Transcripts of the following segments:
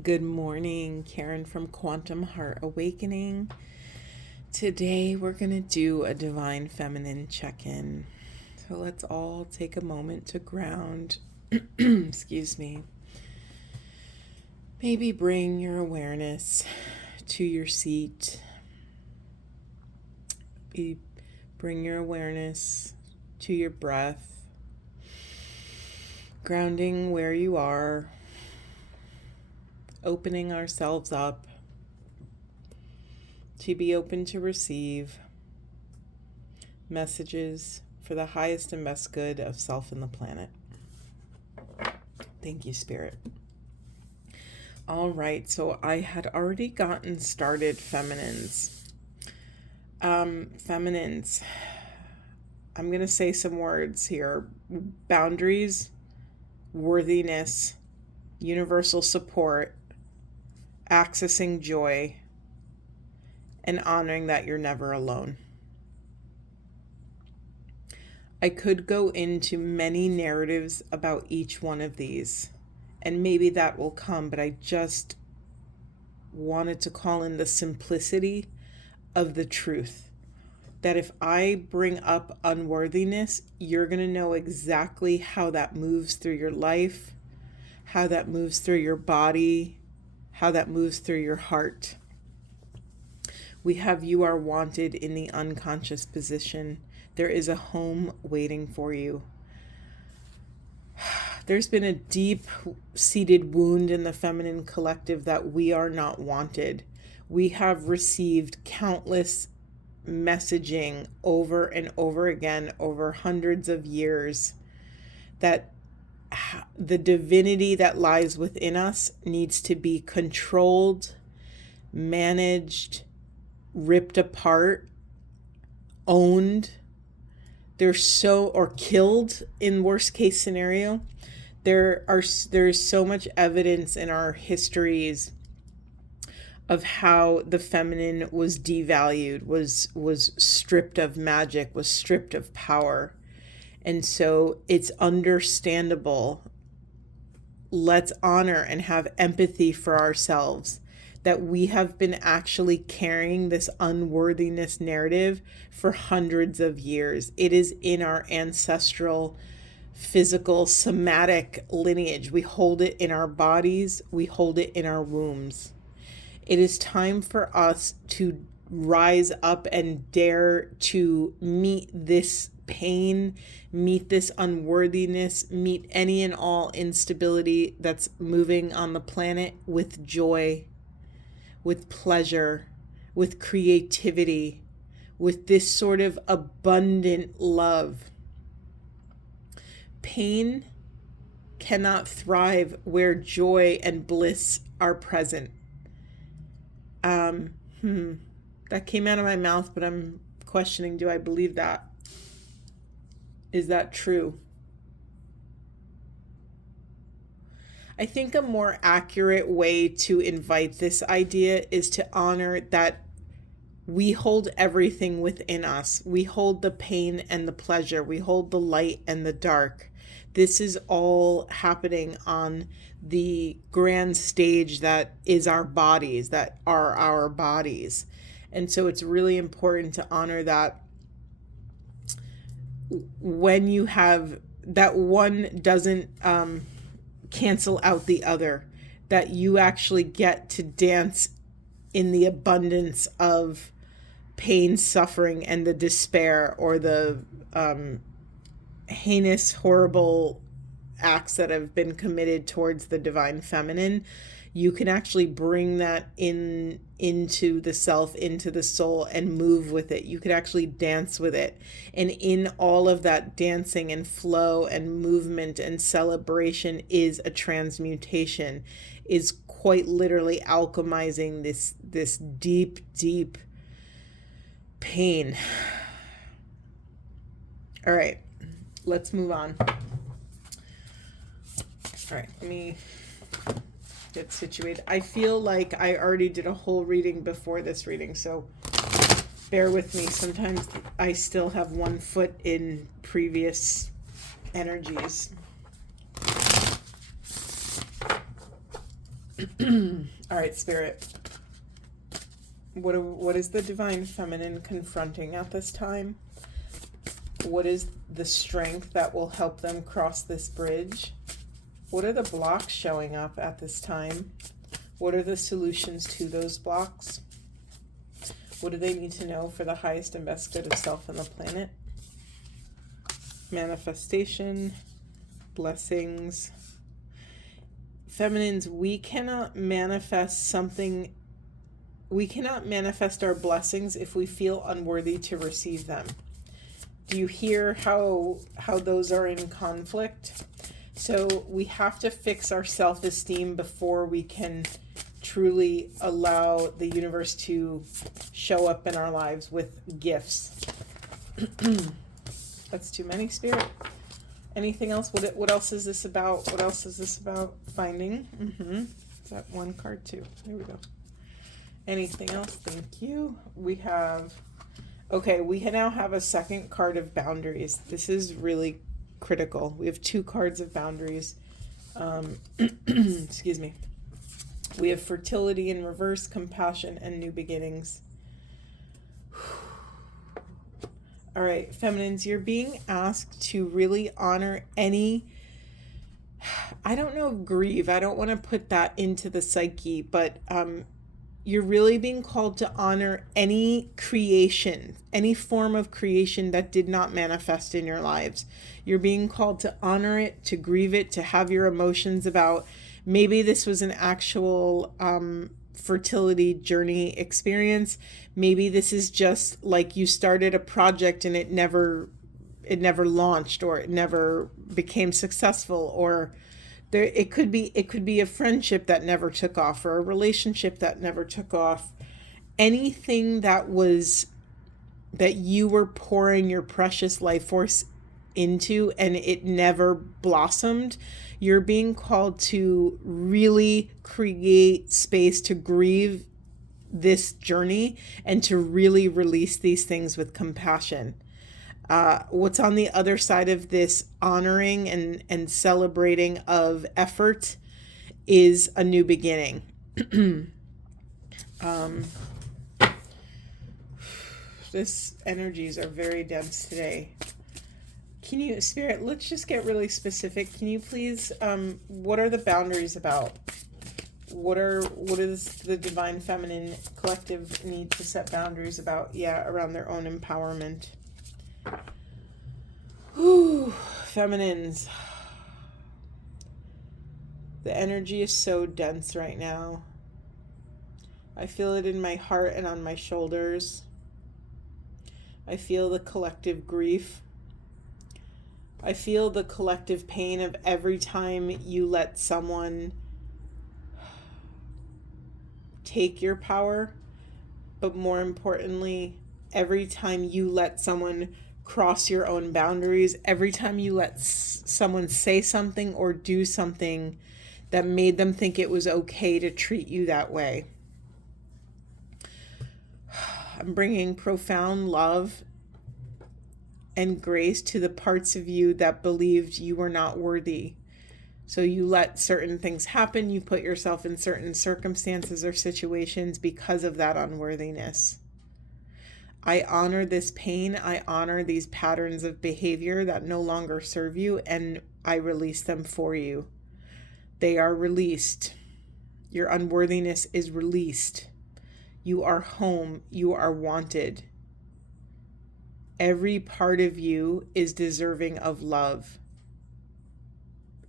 Good morning, Karen from Quantum Heart Awakening. Today we're going to do a Divine Feminine check-in. So let's all take a moment to ground. Excuse me. Maybe bring your awareness to your seat. Bring your awareness to your breath. Grounding where you are. Opening ourselves up to be open to receive messages for the highest and best good of self and the planet. Thank you, Spirit. All right, so I had already gotten started, feminines. Feminines, I'm going to say some words here. Boundaries, worthiness, universal support, accessing joy, and honoring that you're never alone. I could go into many narratives about each one of these, and maybe that will come, but I just wanted to call in the simplicity of the truth. That if I bring up unworthiness, you're going to know exactly how that moves through your life, how that moves through your body, how that moves through your heart. We have you are wanted in the unconscious position. There is a home waiting for you. There's been a deep-seated wound in the feminine collective that we are not wanted. We have received countless messaging over and over again over hundreds of years that the divinity that lies within us needs to be controlled, managed, ripped apart, owned. Or killed in worst case scenario. There's so much evidence in our histories of how the feminine was devalued, was stripped of magic, was stripped of power. And so it's understandable. Let's honor and have empathy for ourselves that we have been actually carrying this unworthiness narrative for hundreds of years. It is in our ancestral, physical, somatic lineage. We hold it in our bodies. We hold it in our wombs. It is time for us to rise up and dare to meet this pain, meet this unworthiness, meet any and all instability that's moving on the planet with joy, with pleasure, with creativity, with this sort of abundant love. Pain cannot thrive where joy and bliss are present. That came out of my mouth, but I'm questioning, do I believe that? Is that true? I think a more accurate way to invite this idea is to honor that we hold everything within us. We hold the pain and the pleasure. We hold the light and the dark. This is all happening on the grand stage that is our bodies, that are our bodies. And so it's really important to honor that when you have that, one doesn't cancel out the other, that you actually get to dance in the abundance of pain, suffering, and the despair or the heinous, horrible acts that have been committed towards the divine feminine. You can actually bring that into the self, into the soul, and move with it. You could actually dance with it. And in all of that dancing and flow and movement and celebration is a transmutation, is quite literally alchemizing this deep, deep pain. All right, let's move on. All right, let me get situated. I feel like I already did a whole reading before this reading, so bear with me. Sometimes I still have one foot in previous energies. All right, Spirit. What is the Divine Feminine confronting at this time? What is the strength that will help them cross this bridge? What are the blocks showing up at this time? What are the solutions to those blocks? What do they need to know for the highest and best good of self and the planet? Manifestation, blessings. Feminines, we cannot manifest our blessings if we feel unworthy to receive them. Do you hear how those are in conflict? So we have to fix our self-esteem before we can truly allow the universe to show up in our lives with gifts. That's too many, Spirit. Anything else? What else is this about? What else is this about? Finding. Is that one card too? There we go. Anything else? Thank you. We now have a second card of boundaries. This is really critical. We have two cards of boundaries. Excuse me. We have fertility in reverse, compassion, and new beginnings. All right, feminines, you're being asked to really honor any, I don't know, grieve. I don't want to put that into the psyche, but you're really being called to honor any creation, any form of creation that did not manifest in your lives. You're being called to honor it, to grieve it, to have your emotions about. Maybe this was an actual fertility journey experience. Maybe this is just like you started a project and it never launched, or it never became successful, or it could be a friendship that never took off, or a relationship that never took off. Anything that you were pouring your precious life force into and it never blossomed, you're being called to really create space to grieve this journey and to really release these things with compassion. What's on the other side of this honoring and celebrating of effort is a new beginning. This energies are very dense today. Can you, Spirit, let's just get really specific. Can you please, what are the boundaries about? What is the Divine Feminine Collective need to set boundaries about? Yeah, around their own empowerment. Whew, feminines. The energy is so dense right now. I feel it in my heart and on my shoulders. I feel the collective grief. I feel the collective pain of every time you let someone take your power, but more importantly, every time you let someone cross your own boundaries, every time you let someone say something or do something that made them think it was okay to treat you that way. I'm bringing profound love and grace to the parts of you that believed you were not worthy. So you let certain things happen. You put yourself in certain circumstances or situations because of that unworthiness. I honor this pain. I honor these patterns of behavior that no longer serve you, and I release them for you. They are released. Your unworthiness is released. You are home. You are wanted. Every part of you is deserving of love.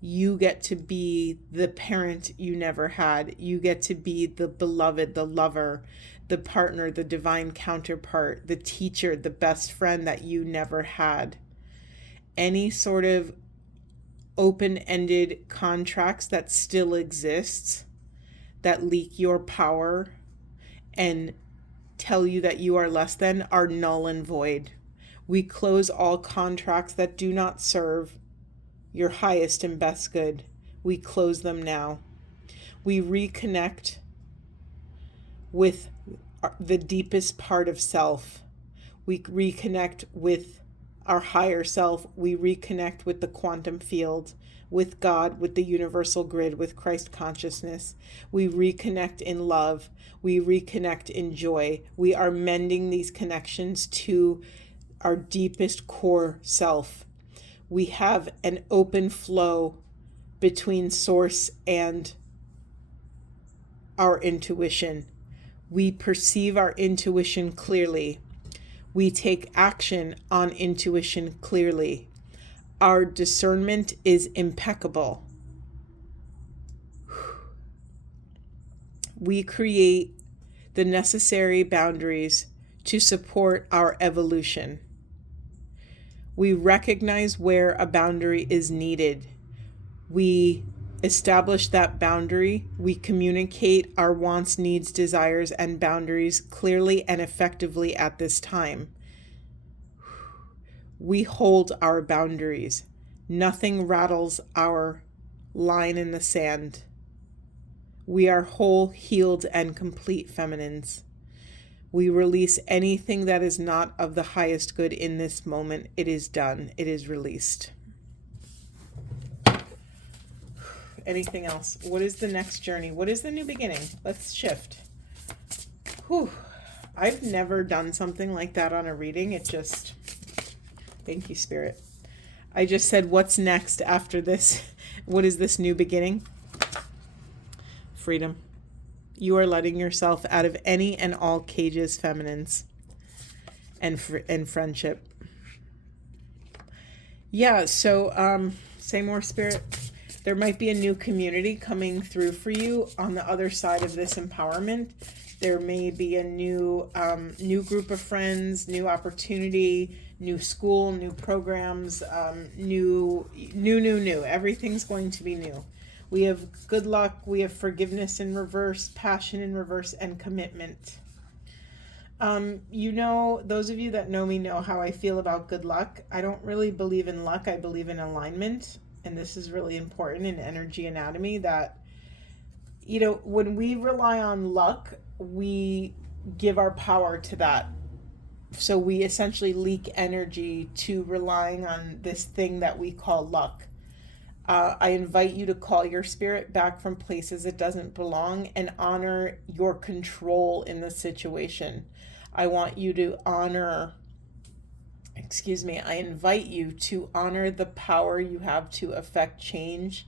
You get to be the parent you never had. You get to be the beloved, the lover, the partner, the divine counterpart, the teacher, the best friend that you never had. Any sort of open-ended contracts that still exist, that leak your power and tell you that you are less than, are null and void. We close all contracts that do not serve your highest and best good. We close them now. We reconnect with the deepest part of self. We reconnect with our higher self. We reconnect with the quantum field, with God, with the universal grid, with Christ consciousness. We reconnect in love. We reconnect in joy. We are mending these connections to our deepest core self. We have an open flow between source and our intuition. We perceive our intuition clearly. We take action on intuition clearly. Our discernment is impeccable. We create the necessary boundaries to support our evolution. We recognize where a boundary is needed. We establish that boundary. We communicate our wants, needs, desires, and boundaries clearly and effectively at this time. We hold our boundaries. Nothing rattles our line in the sand. We are whole, healed, and complete feminines. We release anything that is not of the highest good in this moment. It is done. It is released. Anything else? What is the next journey? What is the new beginning? Let's shift. Whew. I've never done something like that on a reading. It just... Thank you, Spirit. I just said, what's next after this? What is this new beginning? Freedom. You are letting yourself out of any and all cages, feminines, and friendship. Yeah, so say more, Spirit. There might be a new community coming through for you on the other side of this empowerment. There may be a new group of friends, new opportunity, new school, new programs, new. Everything's going to be new. We have good luck. We have forgiveness in reverse, passion in reverse, and commitment. Those of you that know me know how I feel about good luck. I don't really believe in luck. I believe in alignment. And this is really important in energy anatomy that, when we rely on luck, we give our power to that. So we essentially leak energy to relying on this thing that we call luck. I invite you to call your spirit back from places it doesn't belong and honor your control in the situation. I invite you to honor the power you have to affect change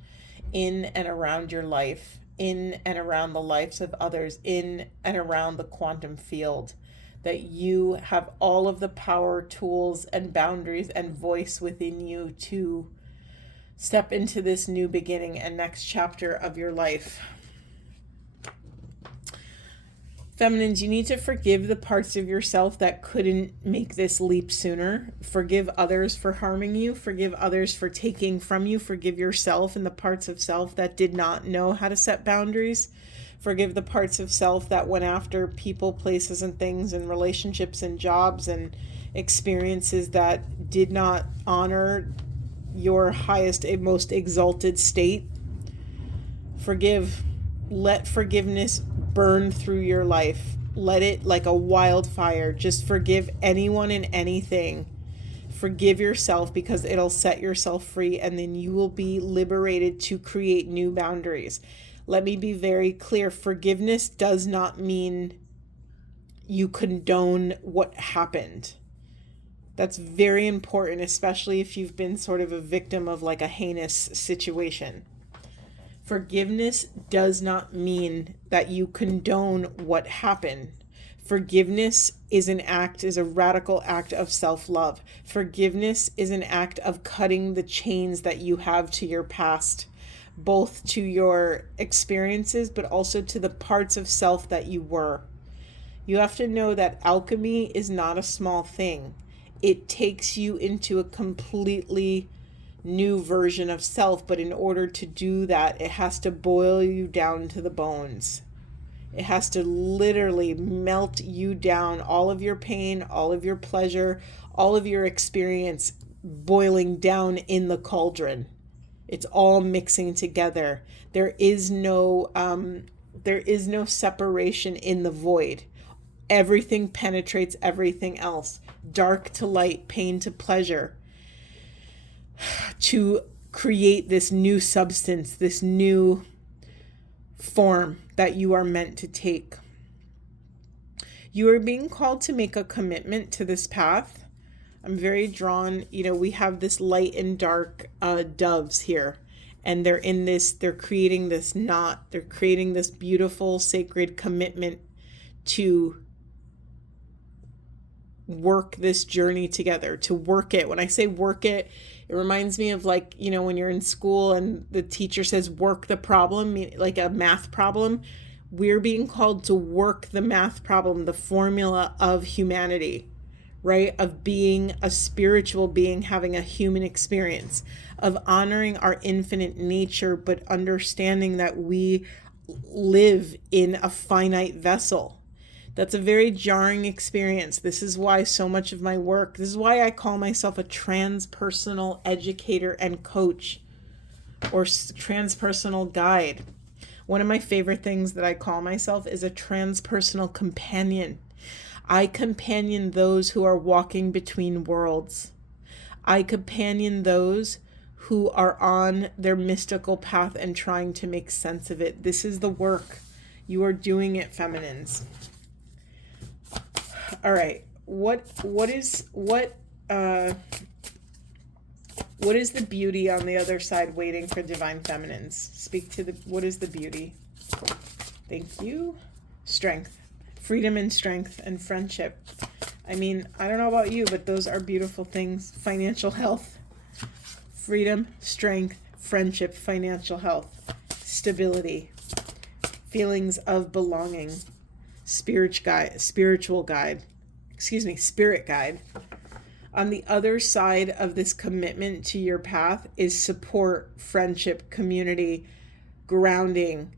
in and around your life, in and around the lives of others, in and around the quantum field. That you have all of the power, tools, and boundaries and voice within you to step into this new beginning and next chapter of your life. Feminines, you need to forgive the parts of yourself that couldn't make this leap sooner. Forgive others for harming you. Forgive others for taking from you. Forgive yourself and the parts of self that did not know how to set boundaries. Forgive the parts of self that went after people, places, and things, and relationships and jobs and experiences that did not honor your highest, most exalted state. Forgive. Let forgiveness burn through your life. Let it like a wildfire. Just forgive anyone and anything. Forgive yourself because it'll set yourself free, and then you will be liberated to create new boundaries. Let me be very clear. Forgiveness does not mean you condone what happened. That's very important, especially if you've been sort of a victim of like a heinous situation. Forgiveness does not mean that you condone what happened. Forgiveness is a radical act of self-love. Forgiveness is an act of cutting the chains that you have to your past, both to your experiences, but also to the parts of self that you were. You have to know that alchemy is not a small thing. It takes you into a completely new version of self, but in order to do that, it has to boil you down to the bones. It has to literally melt you down, all of your pain, all of your pleasure, all of your experience boiling down in the cauldron. It's all mixing together. There is no separation in the void. Everything penetrates everything else. Dark to light, pain to pleasure. To create this new substance, this new form that you are meant to take. You are being called to make a commitment to this path. I'm very drawn, we have this light and dark doves here, and they're creating this knot, they're creating this beautiful sacred commitment to work this journey together, to work it. When I say work it, it reminds me of when you're in school and the teacher says work the problem, like a math problem. We're being called to work the math problem, the formula of humanity, right? Of being a spiritual being, having a human experience, of honoring our infinite nature, but understanding that we live in a finite vessel. That's a very jarring experience. This is why so much of my work, this is why I call myself a transpersonal educator and coach, or transpersonal guide. One of my favorite things that I call myself is a transpersonal companion. I companion those who are walking between worlds. I companion those who are on their mystical path and trying to make sense of it. This is the work. You are doing it, feminines. All right. What is the beauty on the other side waiting for divine feminines? Speak to what is the beauty? Thank you. Strength. Freedom and strength and friendship. I mean, I don't know about you, but those are beautiful things. Financial health. Freedom, strength, friendship, financial health, stability, feelings of belonging, spirit guide. On the other side of this commitment to your path is support, friendship, community, grounding,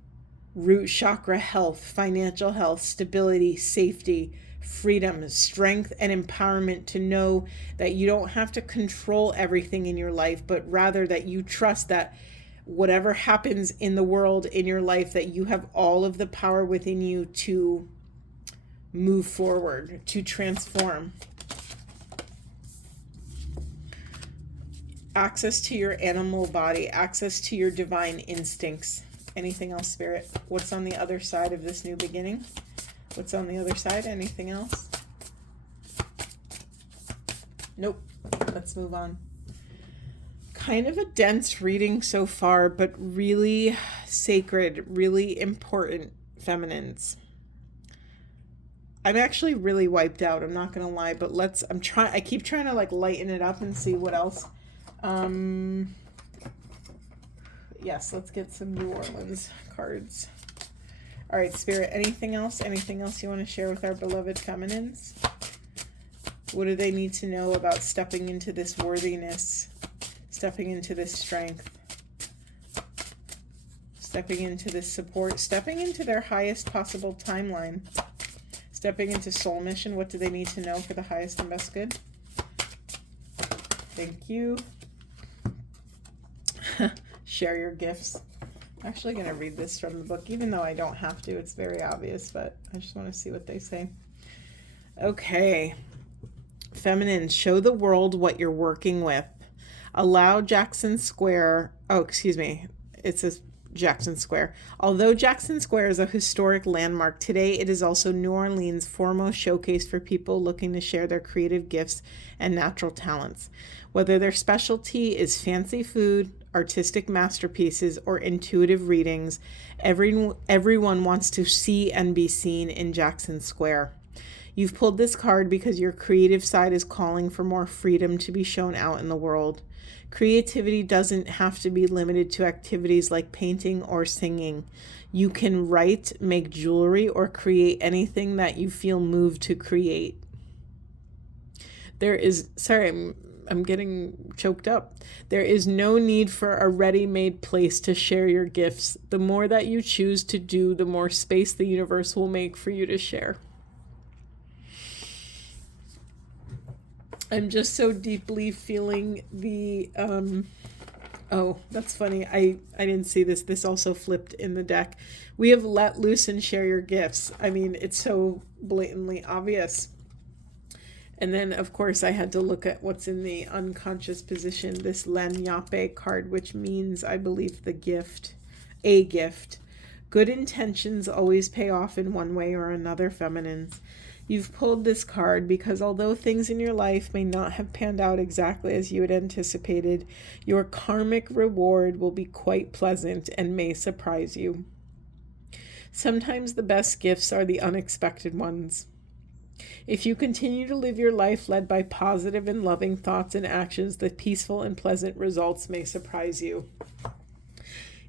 root chakra health, financial health, stability, safety, freedom, strength, and empowerment to know that you don't have to control everything in your life, but rather that you trust that whatever happens in the world, in your life, that you have all of the power within you to move forward, to transform. Access to your animal body, access to your divine instincts. Anything else, Spirit? What's on the other side of this new beginning? What's on the other side? Anything else? Nope. Let's move on. Kind of a dense reading so far, but really sacred, really important, feminines. I'm actually really wiped out. I'm not going to lie, but I keep trying to lighten it up and see what else. Yes, let's get some New Orleans cards. All right, Spirit, anything else? Anything else you want to share with our beloved feminines? What do they need to know about stepping into this worthiness, stepping into this strength, stepping into this support, stepping into their highest possible timeline, stepping into soul mission? What do they need to know for the highest and best good? Thank you. Share your gifts. I'm actually going to read this from the book, even though I don't have to. It's very obvious, but I just want to see what they say. Okay. Feminine, show the world what you're working with. Allow Jackson Square. It says Jackson Square. Although Jackson Square is a historic landmark, today it is also New Orleans' foremost showcase for people looking to share their creative gifts and natural talents. Whether their specialty is fancy food, artistic masterpieces, or intuitive readings, everyone wants to see and be seen in Jackson Square. You've pulled this card because your creative side is calling for more freedom to be shown out in the world. Creativity doesn't have to be limited to activities like painting or singing. You can write, make jewelry, or create anything that you feel moved to create. I'm getting choked up. There is no need for a ready-made place to share your gifts. The more that you choose to do, the more space the universe will make for you to share. I'm just so deeply feeling the Oh, that's funny. I didn't see this. This also flipped in the deck. We have let loose and share your gifts. I mean, it's so blatantly obvious. And then, of course, I had to look at what's in the unconscious position, this Lanyape card, which means, I believe, the gift, a gift. Good intentions always pay off in one way or another, feminines. You've pulled this card because although things in your life may not have panned out exactly as you had anticipated, your karmic reward will be quite pleasant and may surprise you. Sometimes the best gifts are the unexpected ones. If you continue to live your life led by positive and loving thoughts and actions, the peaceful and pleasant results may surprise you.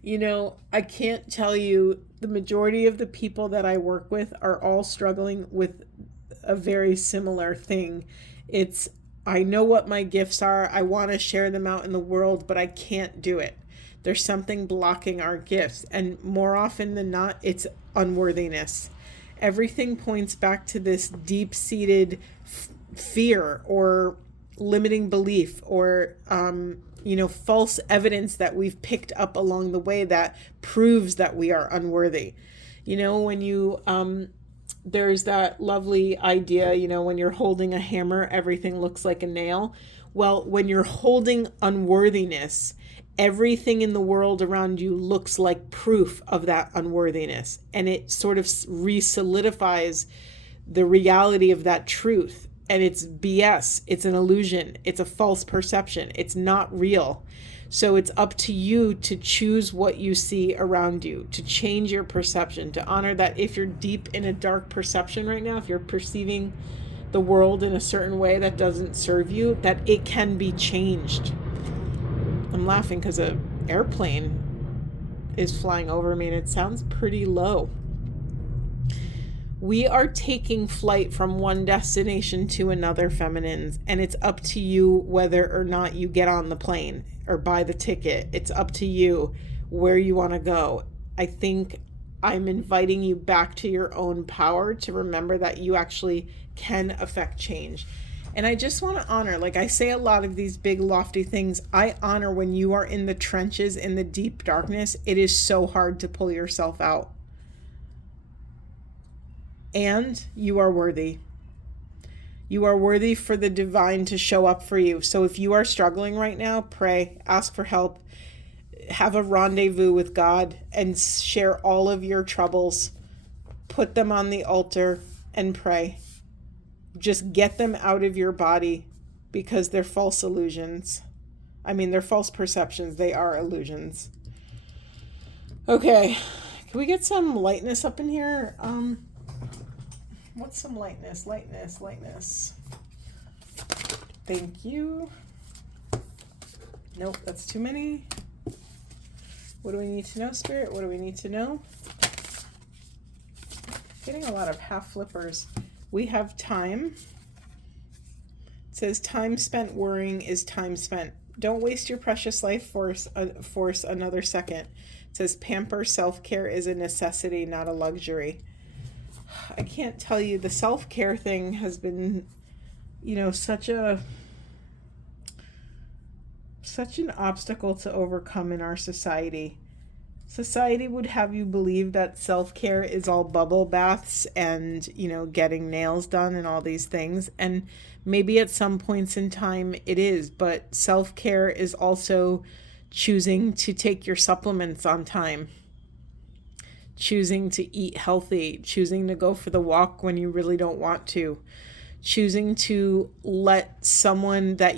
You know, I can't tell you, the majority of the people that I work with are all struggling with a very similar thing. It's, I know what my gifts are. I want to share them out in the world, but I can't do it. There's something blocking our gifts. And more often than not, it's unworthiness. Everything points back to this deep-seated fear or limiting belief or false evidence that we've picked up along the way that proves that we are unworthy. When you there's that lovely idea, when you're holding a hammer, everything looks like a nail. Well, when you're holding unworthiness, everything in the world around you looks like proof of that unworthiness, and it sort of re-solidifies the reality of that truth. And it's BS. It's an illusion. It's a false perception. It's not real. So it's up to you to choose what you see around you, to change your perception, to honor that if you're deep in a dark perception right now, if you're perceiving the world in a certain way that doesn't serve you, that it can be changed. I'm laughing because an airplane is flying over me and it sounds pretty low. We are taking flight from one destination to another, feminines, and it's up to you whether or not you get on the plane or buy the ticket. It's up to you where you want to go. I think I'm inviting you back to your own power to remember that you actually can affect change. And I just want to honor, like I say a lot of these big lofty things, I honor when you are in the trenches, in the deep darkness. It is so hard to pull yourself out. And you are worthy. You are worthy for the divine to show up for you. So if you are struggling right now, pray, ask for help, have a rendezvous with God and share all of your troubles. Put them on the altar and pray. Just get them out of your body because they're false illusions. I mean, they're false perceptions. They are illusions. Okay. Can we get some lightness up in here? What's some lightness? Lightness. Thank you. Nope, that's too many. What do we need to know, Spirit? What do we need to know? Getting a lot of half flippers. We have time. It says time spent worrying is time spent. Don't waste your precious life force another second. It says pamper self-care is a necessity, not a luxury. I can't tell you, the self-care thing has been, such an obstacle to overcome in our society. Society would have you believe that self-care is all bubble baths and, getting nails done and all these things. And maybe at some points in time it is, but self-care is also choosing to take your supplements on time. Choosing to eat healthy, choosing to go for the walk when you really don't want to, choosing to let someone that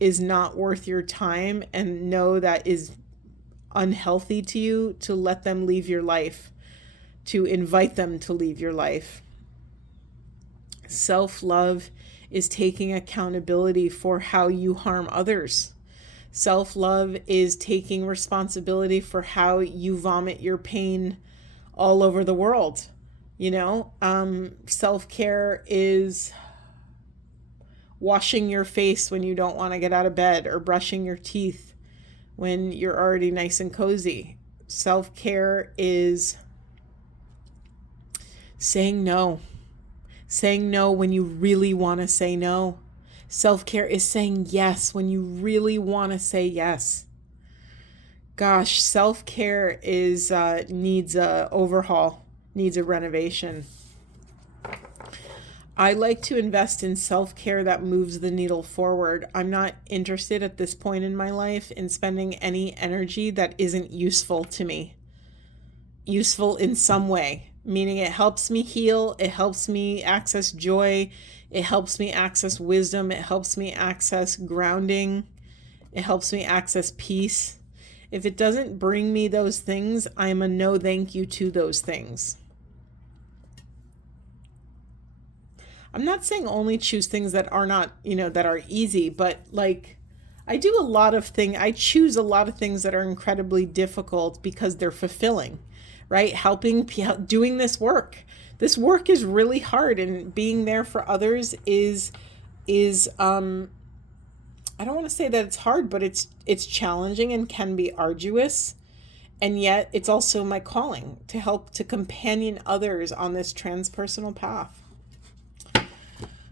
is not worth your time and know that is unhealthy to you, to let them leave your life, to invite them to leave your life. Self-love is taking accountability for how you harm others. Self-love is taking responsibility for how you vomit your pain all over the world. Self-care is washing your face when you don't want to get out of bed or brushing your teeth when you're already nice and cozy. Self-care is saying no. Saying no when you really want to say no. Self-care is saying yes when you really want to say yes. Gosh, self-care is needs a overhaul, needs a renovation. I like to invest in self-care that moves the needle forward. I'm not interested at this point in my life in spending any energy that isn't useful to me. Useful in some way, meaning it helps me heal, it helps me access joy, it helps me access wisdom, it helps me access grounding, it helps me access peace. If it doesn't bring me those things, I'm a no thank you to those things. I'm not saying only choose things that are not, that are easy, but like I choose a lot of things that are incredibly difficult because they're fulfilling, right? Doing this work. This work is really hard, and being there for others is I don't want to say that it's hard, but it's challenging and can be arduous. And yet it's also my calling to help to companion others on this transpersonal path.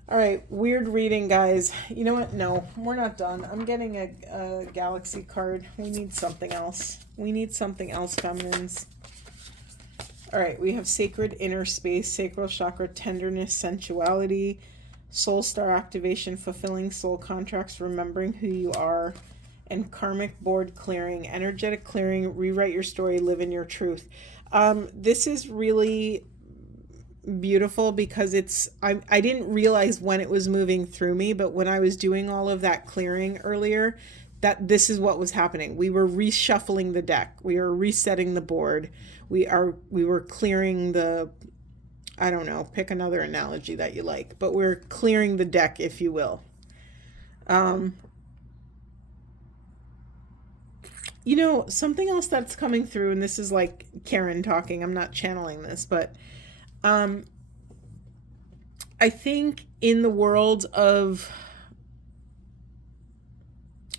All right, weird reading, guys. You know what? No, we're not done. I'm getting a galaxy card. We need something else. We need something else, feminines. All right, we have sacred inner space, sacral chakra, tenderness, sensuality, soul star activation, fulfilling soul contracts, remembering who you are, and karmic board clearing, energetic clearing, rewrite your story, live in your truth. This is really beautiful because I didn't realize when it was moving through me, but when I was doing all of that clearing earlier, that this is what was happening. We were reshuffling the deck. We were resetting the board. We were clearing the, I don't know, pick another analogy that you like, but we're clearing the deck, if you will. Something else that's coming through, and this is like Karen talking, I'm not channeling this, but I think in the world of,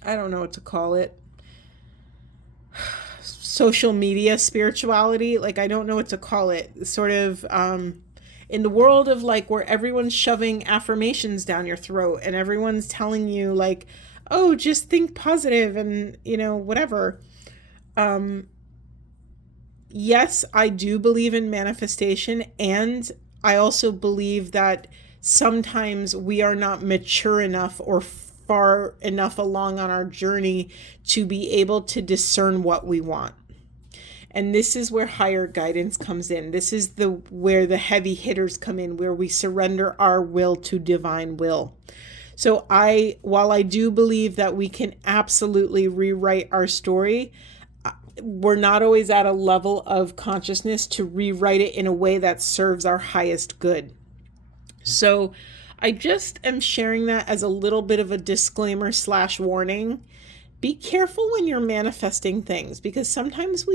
I don't know what to call it, social media spirituality, like I don't know what to call it, sort of in the world of like where everyone's shoving affirmations down your throat and everyone's telling you like, oh, just think positive and whatever. Yes, I do believe in manifestation, and I also believe that sometimes we are not mature enough or far enough along on our journey to be able to discern what we want. And this is where higher guidance comes in. This is where the heavy hitters come in, where we surrender our will to divine will. So while I do believe that we can absolutely rewrite our story, we're not always at a level of consciousness to rewrite it in a way that serves our highest good. So I just am sharing that as a little bit of a disclaimer / warning. Be careful when you're manifesting things, because sometimes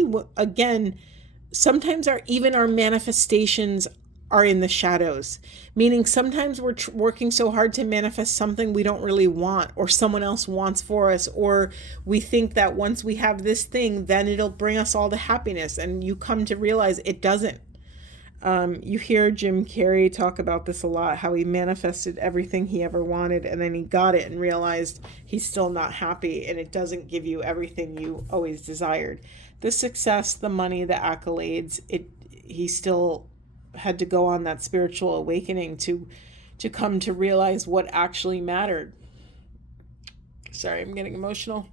sometimes our manifestations are in the shadows, meaning sometimes we're working so hard to manifest something we don't really want, or someone else wants for us, or we think that once we have this thing, then it'll bring us all the happiness, and you come to realize it doesn't. You hear Jim Carrey talk about this a lot, how he manifested everything he ever wanted, and then he got it and realized he's still not happy, and it doesn't give you everything you always desired. The success, the money, the accolades, he still had to go on that spiritual awakening to come to realize what actually mattered. Sorry, I'm getting emotional.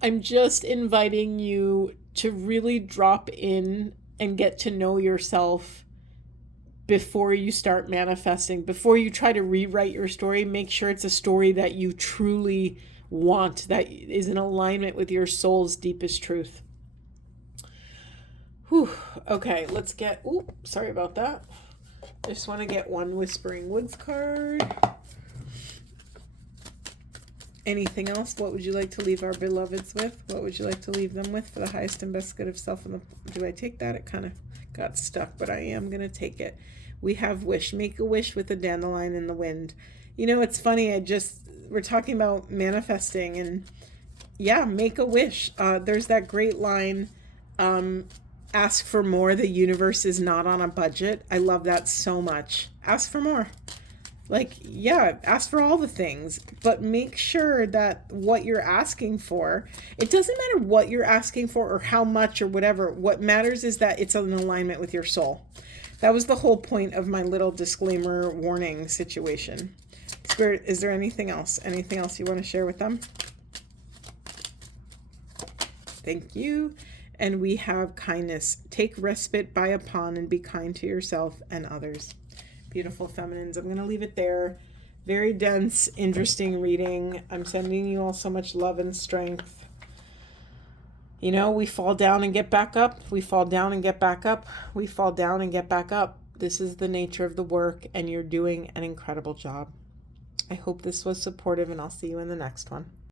I'm just inviting you to really drop in and get to know yourself before you start manifesting. Before you try to rewrite your story, make sure it's a story that you truly want, that is in alignment with your soul's deepest truth. Whew. Okay, let's get... Ooh, sorry about that. I just want to get one Whispering Woods card. Anything else? What would you like to leave our beloveds with? What would you like to leave them with for the highest and best good of self? Do I take that? It kind of got stuck, but I am going to take it. We have wish. Make a wish with a dandelion in the wind. It's funny. We're talking about manifesting, and yeah, make a wish. There's that great line, ask for more. The universe is not on a budget. I love that so much. Ask for more. Like, yeah, ask for all the things, but make sure that what you're asking for, it doesn't matter what you're asking for or how much or whatever. What matters is that it's in alignment with your soul. That was the whole point of my little disclaimer warning situation. Spirit, is there anything else? Anything else you want to share with them? Thank you. And we have kindness. Take respite by upon and be kind to yourself and others. Beautiful feminines. I'm going to leave it there. Very dense, interesting reading. I'm sending you all so much love and strength. You know, we fall down and get back up. We fall down and get back up. We fall down and get back up. This is the nature of the work, and you're doing an incredible job. I hope this was supportive, and I'll see you in the next one.